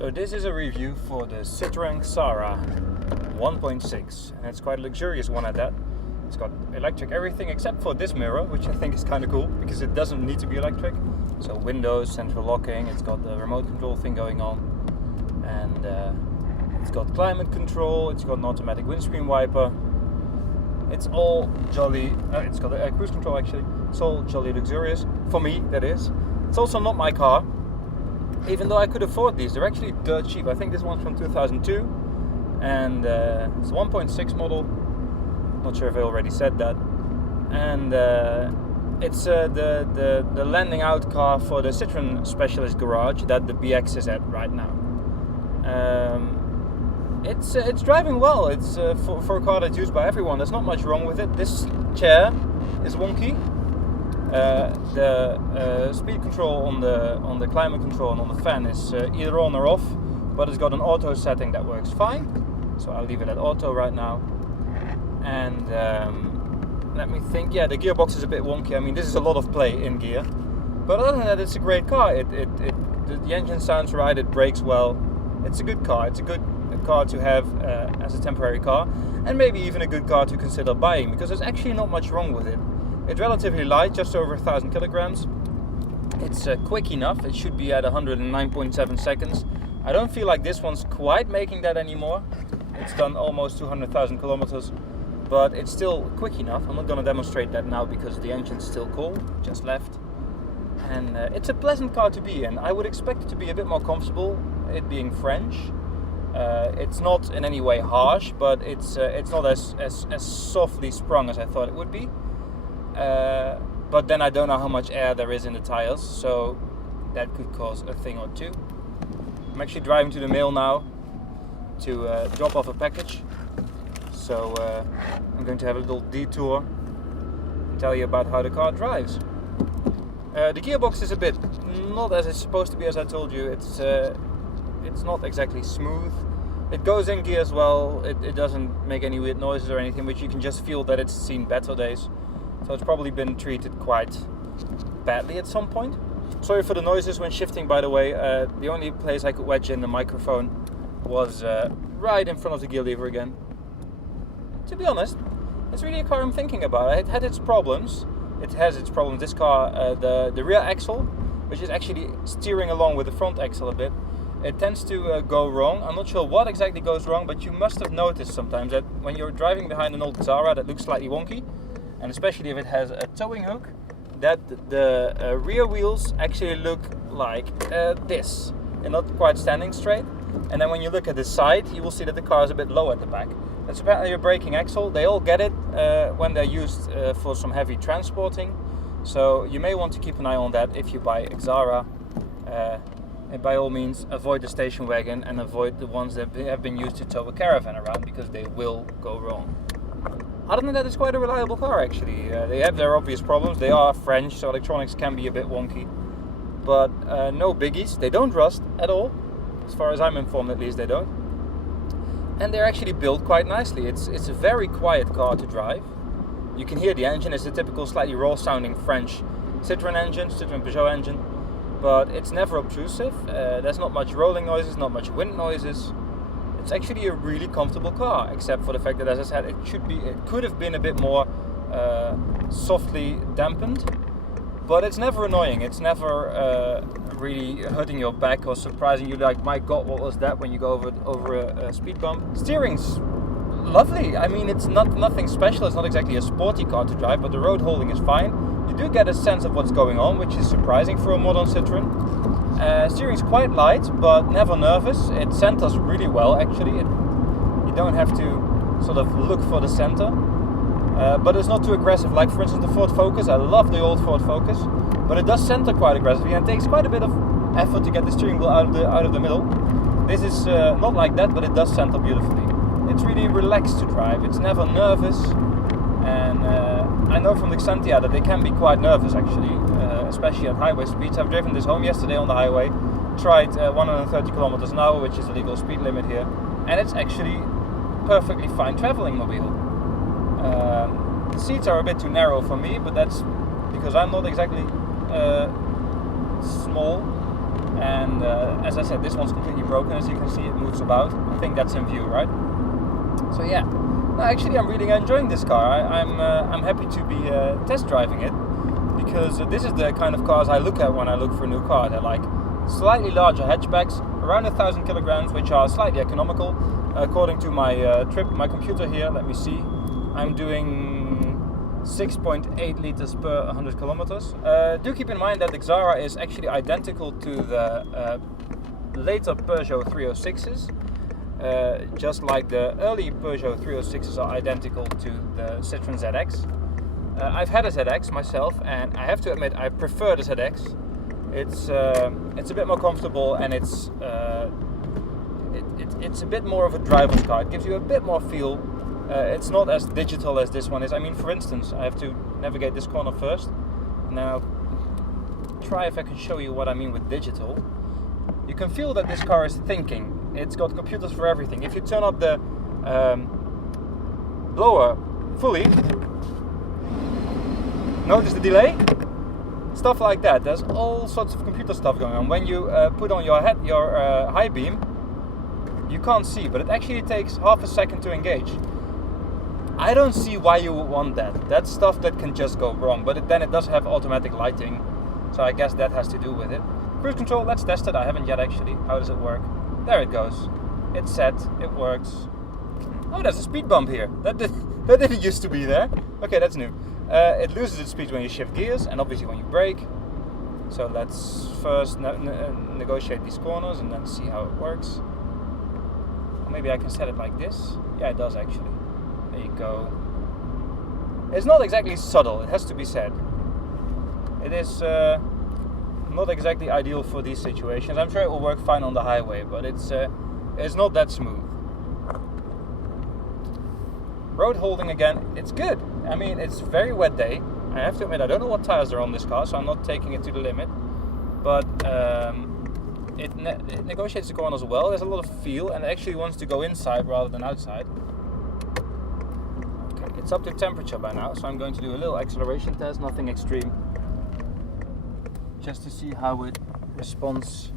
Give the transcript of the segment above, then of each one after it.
So this is a review for the Citroën Xsara 1.6, and it's quite a luxurious one at that. It's got electric everything except for this mirror, which I think is kind of cool because it doesn't need to be electric. So windows, central locking, it's got the remote control thing going on, and it's got climate control, it's got an automatic windscreen wiper. It's all jolly, it's got a cruise control actually. It's all jolly luxurious, for me that is. It's also not my car, even though I could afford these. They're actually dirt cheap. I think this one's from 2002, and it's a 1.6 model. Not sure if I already said that. And it's the landing out car for the Citroën specialist garage that the BX is at right now. It's driving well. It's for a car that's used by everyone. There's not much wrong with it. This chair is wonky. The speed control on the climate control and on the fan is either on or off, but it's got an auto setting that works fine. So I'll leave it at auto right now. And let me think. Yeah, the gearbox is a bit wonky. I mean, this is a lot of play in gear, but other than that, it's a great car. The engine sounds right. It brakes well. It's a good car. It's a good car to have as a temporary car, and maybe even a good car to consider buying because there's actually not much wrong with it. It's relatively light, just over 1,000 kilograms. It's quick enough. It should be at 109.7 seconds. I don't feel like this one's quite making that anymore. It's done almost 200,000 kilometers, but it's still quick enough. I'm not going to demonstrate that now because the engine's still cold, just left. And it's a pleasant car to be in. I would expect it to be a bit more comfortable, it being French. It's not in any way harsh, but it's not as softly sprung as I thought it would be. But then I don't know how much air there is in the tires, so that could cause a thing or two. I'm actually driving to the mail now to drop off a package, so I'm going to have a little detour and tell you about how the car drives. The gearbox is a bit not as it's supposed to be, as I told you. It's not exactly smooth. It goes in gears well. It doesn't make any weird noises or anything, but you can just feel that it's seen better days. So it's probably been treated quite badly at some point. Sorry for the noises when shifting, by the way. The only place I could wedge in the microphone was right in front of the gear lever again. To be honest, it's really a car I'm thinking about. It had its problems. It has its problems. This car, the rear axle, which is actually steering along with the front axle a bit, it tends to go wrong. I'm not sure what exactly goes wrong, but you must have noticed sometimes that when you're driving behind an old Xsara that looks slightly wonky, and especially if it has a towing hook, that the rear wheels actually look like this. They're not quite standing straight. And then when you look at the side, you will see that the car is a bit low at the back. That's apparently a braking axle. They all get it when they're used for some heavy transporting. So you may want to keep an eye on that if you buy a Xsara. And by all means, avoid the station wagon and avoid the ones that have been used to tow a caravan around because they will go wrong. Other than that, it's quite a reliable car actually. They have their obvious problems. They are French, so electronics can be a bit wonky. But no biggies. They don't rust at all. As far as I'm informed, at least they don't. And they're actually built quite nicely. It's a very quiet car to drive. You can hear the engine. It's a typical slightly raw sounding French Citroën engine, Citroën Peugeot engine. But it's never obtrusive. There's not much rolling noises, not much wind noises. It's actually a really comfortable car, except for the fact that, as I said, it could have been a bit more softly dampened. But it's never annoying. It's never really hurting your back or surprising you like, my God, what was that, when you go over a speed bump. Steering's lovely. I mean, it's nothing special. It's not exactly a sporty car to drive, but the road holding is fine. You do get a sense of what's going on, which is surprising for a modern Citroën. Steering's quite light, but never nervous. It centers really well, actually. You don't have to sort of look for the center. But it's not too aggressive, like for instance the Ford Focus. I love the old Ford Focus, but it does center quite aggressively and it takes quite a bit of effort to get the steering wheel out of the middle. This is not like that, but it does center beautifully. It's really relaxed to drive. It's never nervous, and I know from the Xantia that they can be quite nervous actually, especially at highway speeds. I've driven this home yesterday on the highway, tried 130 kilometers an hour, which is the legal speed limit here, and it's actually perfectly fine traveling mobile. The seats are a bit too narrow for me, but that's because I'm not exactly small, And as I said, this one's completely broken. As you can see, it moves about. I think that's in view, right? So yeah, no, actually I'm really enjoying this car. I'm happy to be test driving it, because this is the kind of cars I look at when I look for a new car. They're like slightly larger hatchbacks, around 1,000 kilograms, which are slightly economical. According to my computer here, let me see, I'm doing 6.8 liters per 100 kilometers. Do keep in mind that the Xsara is actually identical to the later Peugeot 306s, just like the early Peugeot 306s are identical to the Citroën ZX. I've had a ZX myself, and I have to admit I prefer the ZX. It's a bit more comfortable, and it's a bit more of a driver's car. It gives you a bit more feel. It's not as digital as this one is. I mean, for instance, I have to navigate this corner first, and then I'll try if I can show you what I mean with digital. You can feel that this car is thinking. It's got computers for everything. If you turn up the blower fully, notice the delay? Stuff like that. There's all sorts of computer stuff going on. When you put on your high beam, you can't see, but it actually takes half a second to engage. I don't see why you would want that. That's stuff that can just go wrong, but then it does have automatic lighting, so I guess that has to do with it. Cruise control, let's test it. I haven't yet actually. How does it work? There it goes. It's set, it works. Oh, there's a speed bump here. That didn't used to be there. Okay, that's new. It loses its speed when you shift gears, and obviously when you brake. So let's first negotiate these corners and then see how it works. Or maybe I can set it like this. Yeah, it does actually. There you go. It's not exactly subtle, it has to be said. It is not exactly ideal for these situations. I'm sure it will work fine on the highway, but it's not that smooth. Road holding again, it's good. I mean, it's a very wet day. I have to admit, I don't know what tires are on this car, so I'm not taking it to the limit. But it negotiates the corners well. There's a lot of feel, and it actually wants to go inside rather than outside. Okay, it's up to temperature by now, so I'm going to do a little acceleration test, nothing extreme, just to see how it responds.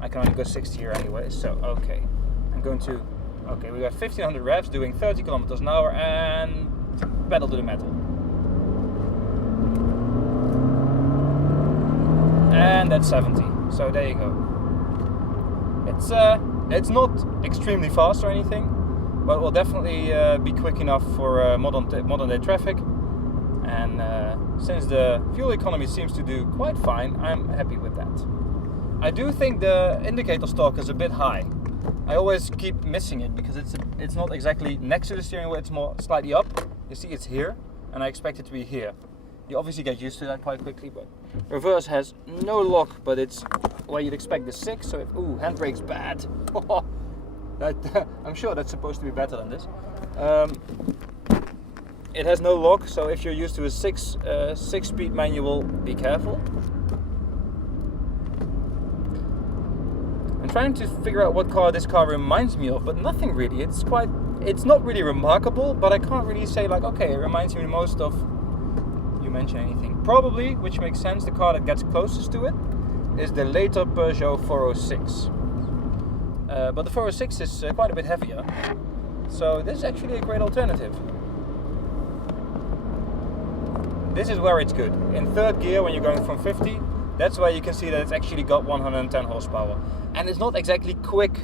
I can only go 60 here anyway, so okay. I'm going to, okay, we got 1500 revs doing 30 kilometers an hour, and pedal to the metal. And that's 70, so there you go. It's not extremely fast or anything, but will definitely be quick enough for modern day traffic. And since the fuel economy seems to do quite fine, I'm happy with that. I do think the indicator stalk is a bit high. I always keep missing it because it's not exactly next to the steering wheel, it's more slightly up. You see it's here, and I expect it to be here. You obviously get used to that quite quickly, but reverse has no lock, but it's where you'd expect the 6, so ooh, handbrake's bad. I'm sure that's supposed to be better than this. It has no lock, so if you're used to a 6-speed manual, be careful. I'm trying to figure out what car this car reminds me of, but nothing really. It's not really remarkable, but I can't really say like, okay, it reminds me most of, you mention anything. Probably, which makes sense, the car that gets closest to it is the later Peugeot 406. But the 406 is quite a bit heavier, so this is actually a great alternative. This is where it's good. In third gear, when you're going from 50, that's where you can see that it's actually got 110 horsepower. And it's not exactly quick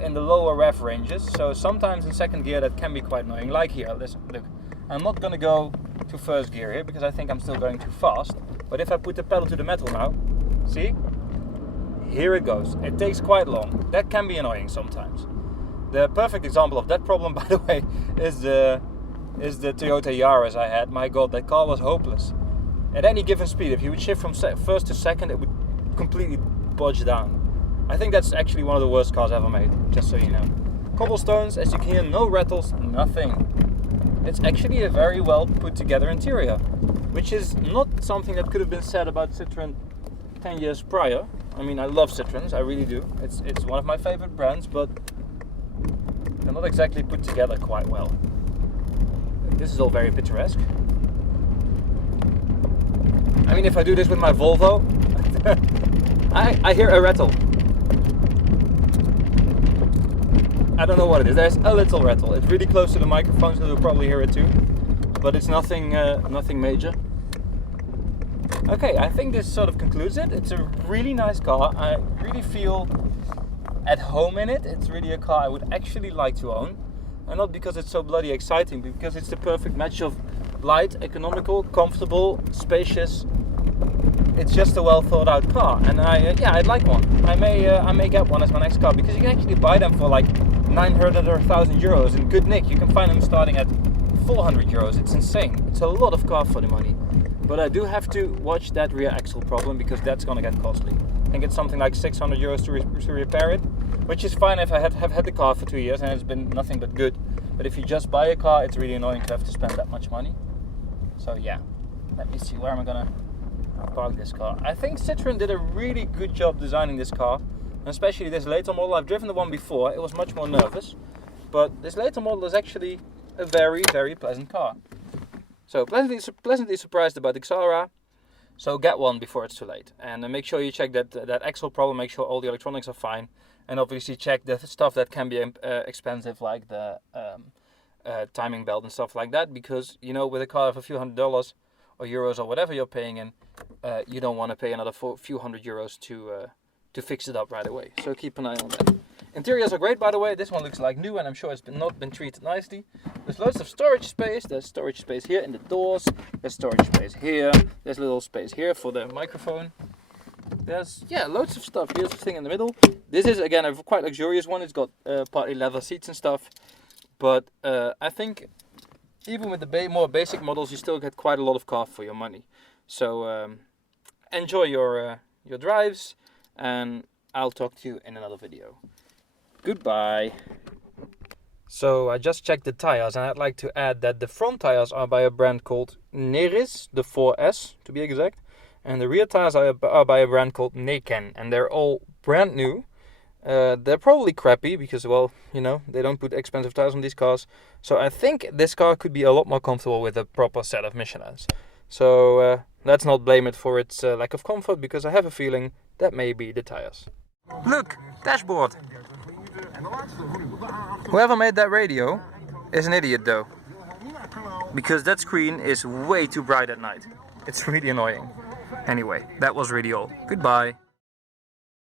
in the lower rev ranges, so sometimes in second gear that can be quite annoying. Like here, listen, look, I'm not going to go to first gear here because I think I'm still going too fast. But if I put the pedal to the metal now, see? Here it goes. It takes quite long. That can be annoying sometimes. The perfect example of that problem, by the way, is the Toyota Yaris I had. My god, that car was hopeless. At any given speed, if you would shift from first to second, it would completely budge down. I think that's actually one of the worst cars ever made, just so you know. Cobblestones, as you can hear, no rattles, nothing. It's actually a very well put together interior, which is not something that could have been said about Citroën 10 years prior. I mean, I love Citroëns, I really do. It's one of my favorite brands, but they're not exactly put together quite well. This is all very picturesque. I mean, if I do this with my Volvo, I hear a rattle. I don't know what it is. There's a little rattle. It's really close to the microphone, so you'll probably hear it too. But it's nothing major. Okay, I think this sort of concludes it. It's a really nice car. I really feel at home in it. It's really a car I would actually like to own. And not because it's so bloody exciting, but because it's the perfect match of light, economical, comfortable, spacious. It's just a well thought out car, and I'd like one. I may get one as my next car, because you can actually buy them for like 900 or 1,000 euros in good nick. You can find them starting at 400 euros. It's insane. It's a lot of car for the money. But I do have to watch that rear axle problem, because that's gonna get costly. I think it's something like 600 euros to repair it, which is fine if I have had the car for 2 years and it's been nothing but good. But if you just buy a car, it's really annoying to have to spend that much money. So yeah, let me see, where am I gonna park this car? I think Citroën did a really good job designing this car, and especially this later model. I've driven the one before, it was much more nervous, but this later model is actually a very, very pleasant car. So pleasantly surprised about the Xsara. So get one before it's too late, and make sure you check that axle problem. Make sure all the electronics are fine, and obviously check the stuff that can be expensive, like the timing belt and stuff like that, because you know, with a car of a few $100s or euros or whatever you're paying in, you don't want to pay another few hundred euros to fix it up right away. So keep an eye on that. Interiors are great, by the way. This one looks like new, and I'm sure it's not been treated nicely. There's loads of storage space. There's storage space here in the doors. There's storage space here. There's a little space here for the microphone. There's, yeah, loads of stuff. Here's the thing in the middle. This is, again, a quite luxurious one. It's got partly leather seats and stuff. But I think even with the more basic models, you still get quite a lot of car for your money. So enjoy your drives, and I'll talk to you in another video. Goodbye. So I just checked the tires, and I'd like to add that the front tires are by a brand called Neris, the 4S to be exact, and the rear tires are by a brand called Neken, and they're all brand new. They're probably crappy because, well, you know, they don't put expensive tires on these cars. So I think this car could be a lot more comfortable with a proper set of Michelins. So let's not blame it for its lack of comfort, because I have a feeling that may be the tires. Look, dashboard. Whoever made that radio is an idiot though, because that screen is way too bright at night. It's really annoying. Anyway, that was really all. Goodbye.